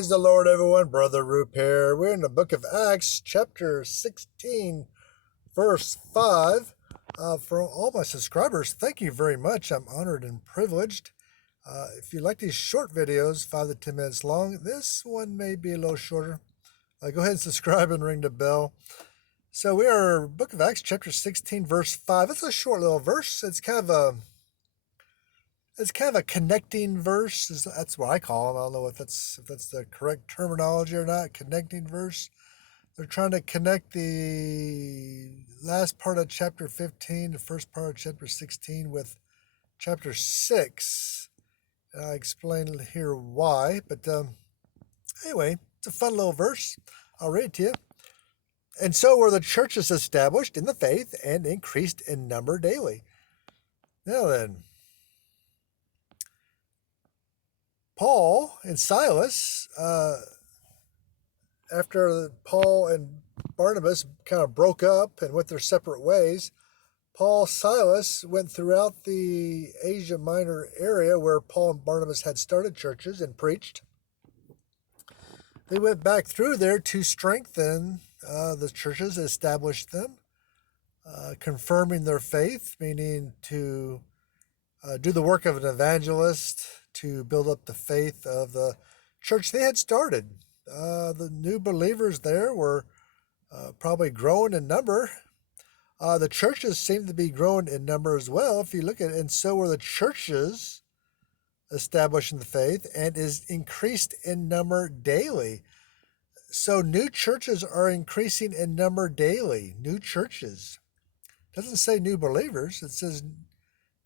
Praise the Lord, everyone. Brother Roop here. We're in the book of Acts, chapter 16, verse 5. For all my subscribers, thank you very much. I'm honored and privileged. If you like these short videos, 5 to 10 minutes long, this one may be a little shorter. Go ahead and subscribe and ring the bell. So we are book of Acts, chapter 16, verse 5. It's a short little verse. It's kind of a connecting verse. That's what I call them. I don't know if that's the correct terminology or not. Connecting verse. They're trying to connect the last part of chapter 15, the first part of chapter 16 with chapter 6. I'll explain here why. But anyway, it's a fun little verse. I'll read it to you. And so were the churches established in the faith and increased in number daily. Now then, Paul and Silas, after Paul and Barnabas kind of broke up and went their separate ways, Paul, Silas went throughout the Asia Minor area where Paul and Barnabas had started churches and preached. They went back through there to strengthen the churches, establish them, confirming their faith, meaning to do the work of an evangelist, to build up the faith of the church they had started. The new believers there were probably growing in number. The churches seem to be growing in number as well, if you look at it. And so were the churches establishing the faith and is increased in number daily. So new churches are increasing in number daily. New churches. It doesn't say new believers. It says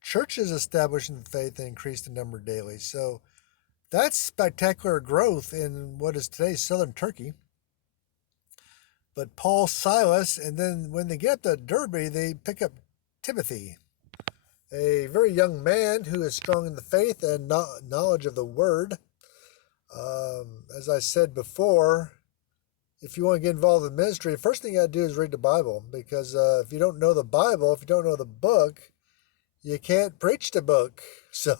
churches establishing the faith and increased in number daily. So that's spectacular growth in what is today southern Turkey. But Paul, Silas, and then when they get to Derbe, they pick up Timothy, a very young man who is strong in the faith and knowledge of the word. As I said before, if you want to get involved in ministry, the first thing you got to do is read the Bible, because if you don't know the Bible, if you don't know the book, you can't preach the book. So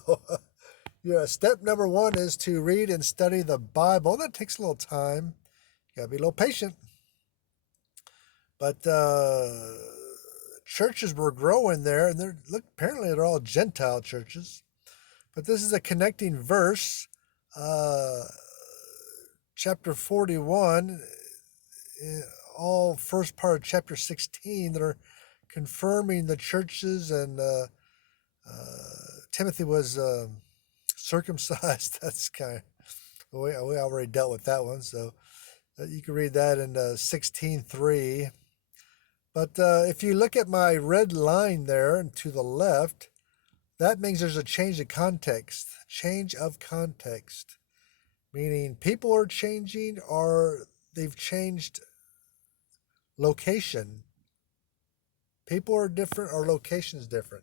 step number 1 is to read and study the Bible. That takes a little time. You got to be a little patient. But churches were growing there, and apparently they're all Gentile churches. But this is a connecting verse, chapter 41, all first part of chapter 16, that are confirming the churches, and Timothy was circumcised. That's kind of, we already dealt with that one, so you can read that in 16:3. But if you look at my red line there and to the left, that means there's a change of context. Change of context, meaning people are changing, or they've changed location. People are different, or location's different.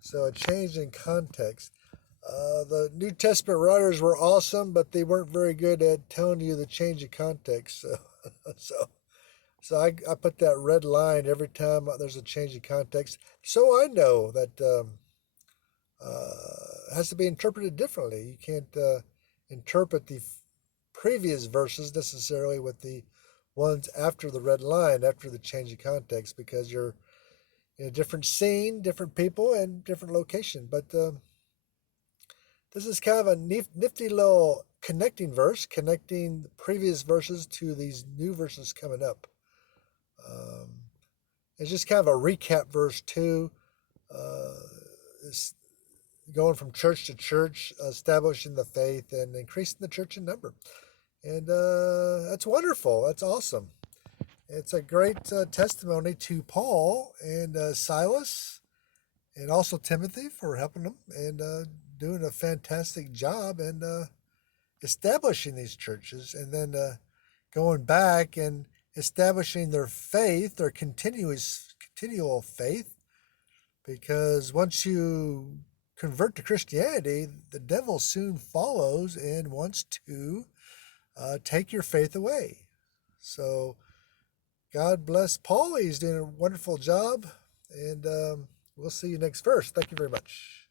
So a change in context. The New Testament writers were awesome, but they weren't very good at telling you the change of context. So I put that red line every time there's a change of context, so I know that it has to be interpreted differently. You can't interpret the previous verses necessarily with the ones after the red line, after the change of context, because you're in a different scene, different people, and different location. But this is kind of a nifty little connecting verse, connecting the previous verses to these new verses coming up. It's just kind of a recap verse too. It's going from church to church, establishing the faith and increasing the church in number. And that's wonderful. That's awesome. It's a great testimony to Paul and Silas, and also Timothy, for helping them and doing a fantastic job and establishing these churches, and then going back and establishing their faith, their continual faith, because once you convert to Christianity, the devil soon follows and wants to take your faith away. So God bless Paul. He's doing a wonderful job, and we'll see you next verse. Thank you very much.